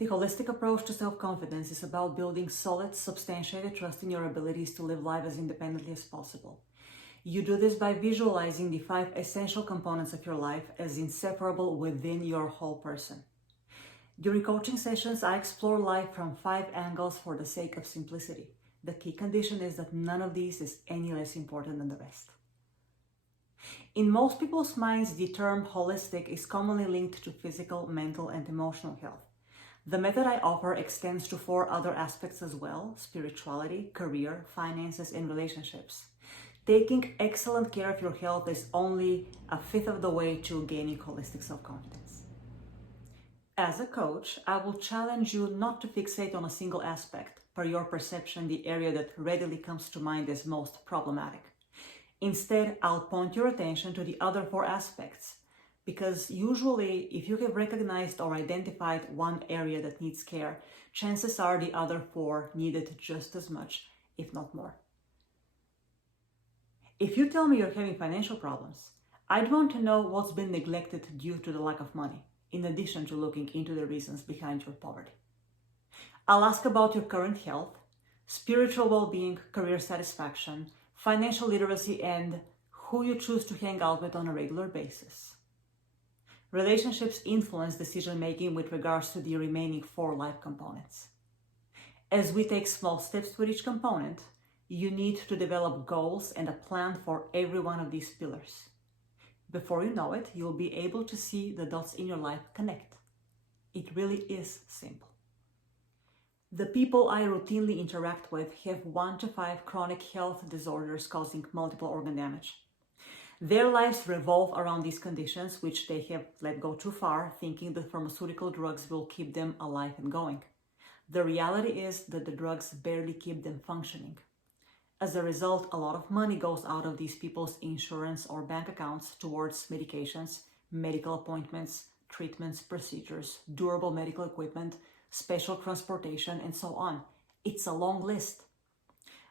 The holistic approach to self-confidence is about building solid, substantiated trust in your abilities to live life as independently as possible. You do this by visualizing the 5 essential components of your life as inseparable within your whole person. During coaching sessions, I explore life from 5 angles for the sake of simplicity. The key condition is that none of these is any less important than the rest. In most people's minds, the term holistic is commonly linked to physical, mental, and emotional health. The method I offer extends to 4 other aspects as well: spirituality, career, finances, and relationships. Taking excellent care of your health is only a fifth of the way to gaining holistic self-confidence. As a coach, I will challenge you not to fixate on a single aspect, per your perception, the area that readily comes to mind as most problematic. Instead, I'll point your attention to the other 4 aspects, because usually if you have recognized or identified one area that needs care, chances are the other 4 need it just as much, if not more. If you tell me you're having financial problems, I'd want to know what's been neglected due to the lack of money, in addition to looking into the reasons behind your poverty. I'll ask about your current health, spiritual well-being, career satisfaction, financial literacy, and who you choose to hang out with on a regular basis. Relationships influence decision-making with regards to the remaining 4 life components. As we take small steps with each component, you need to develop goals and a plan for every one of these pillars. Before you know it, you'll be able to see the dots in your life connect. It really is simple. The people I routinely interact with have 1 to 5 chronic health disorders causing multiple organ damage. Their lives revolve around these conditions, which they have let go too far, thinking that pharmaceutical drugs will keep them alive and going. The reality is that the drugs barely keep them functioning. As a result, a lot of money goes out of these people's insurance or bank accounts towards medications, medical appointments, treatments, procedures, durable medical equipment, special transportation, and so on. It's a long list.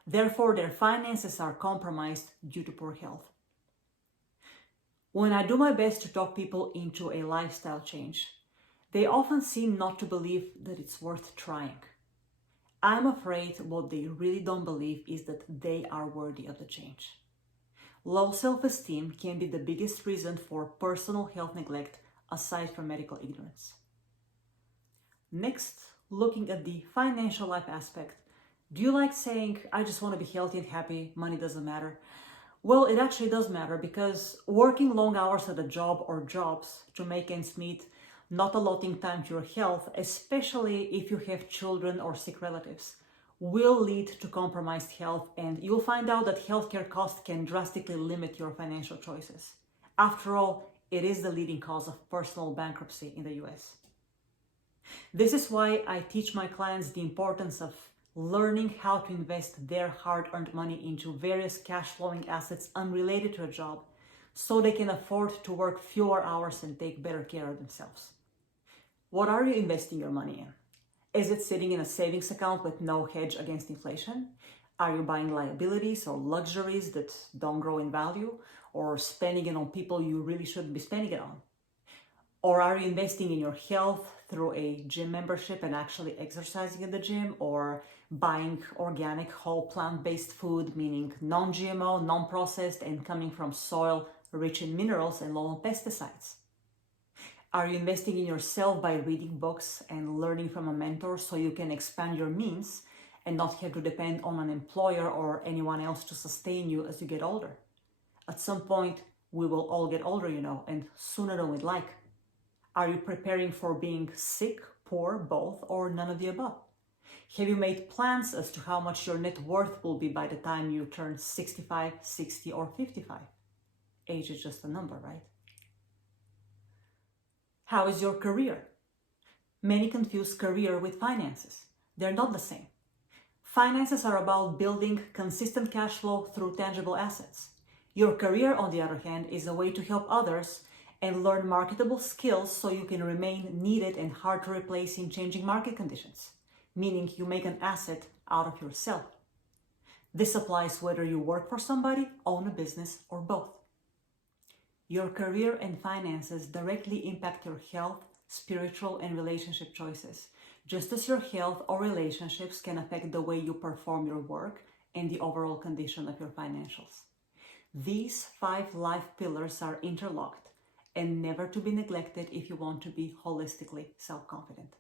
Therefore, their finances are compromised due to poor health. When I do my best to talk people into a lifestyle change, they often seem not to believe that it's worth trying. I'm afraid what they really don't believe is that they are worthy of the change. Low self-esteem can be the biggest reason for personal health neglect aside from medical ignorance. Next, looking at the financial life aspect, do you like saying, I just want to be healthy and happy, money doesn't matter? Well, it actually does matter, because working long hours at a job or jobs to make ends meet, not allotting time to your health, especially if you have children or sick relatives, will lead to compromised health, and you'll find out that healthcare costs can drastically limit your financial choices. After all, it is the leading cause of personal bankruptcy in the US. This is why I teach my clients the importance of learning how to invest their hard-earned money into various cash-flowing assets unrelated to a job, so they can afford to work fewer hours and take better care of themselves. What are you investing your money in? Is it sitting in a savings account with no hedge against inflation? Are you buying liabilities or luxuries that don't grow in value, or spending it on people you really shouldn't be spending it on? Or are you investing in your health through a gym membership and actually exercising in the gym, or buying organic, whole plant-based food, meaning non-GMO, non-processed, and coming from soil rich in minerals and low on pesticides? Are you investing in yourself by reading books and learning from a mentor so you can expand your means and not have to depend on an employer or anyone else to sustain you as you get older? At some point, we will all get older, and sooner than we'd like. Are you preparing for being sick, poor, both, or none of the above? Have you made plans as to how much your net worth will be by the time you turn 65, 60, or 55? Age is just a number, right? How is your career? Many confuse career with finances. They're not the same. Finances are about building consistent cash flow through tangible assets. Your career, on the other hand, is a way to help others and learn marketable skills so you can remain needed and hard to replace in changing market conditions, meaning you make an asset out of yourself. This applies whether you work for somebody, own a business, or both. Your career and finances directly impact your health, spiritual, and relationship choices. just as your health or relationships can affect the way you perform your work and the overall condition of your financials. These 5 life pillars are interlocked and never to be neglected if you want to be holistically self-confident.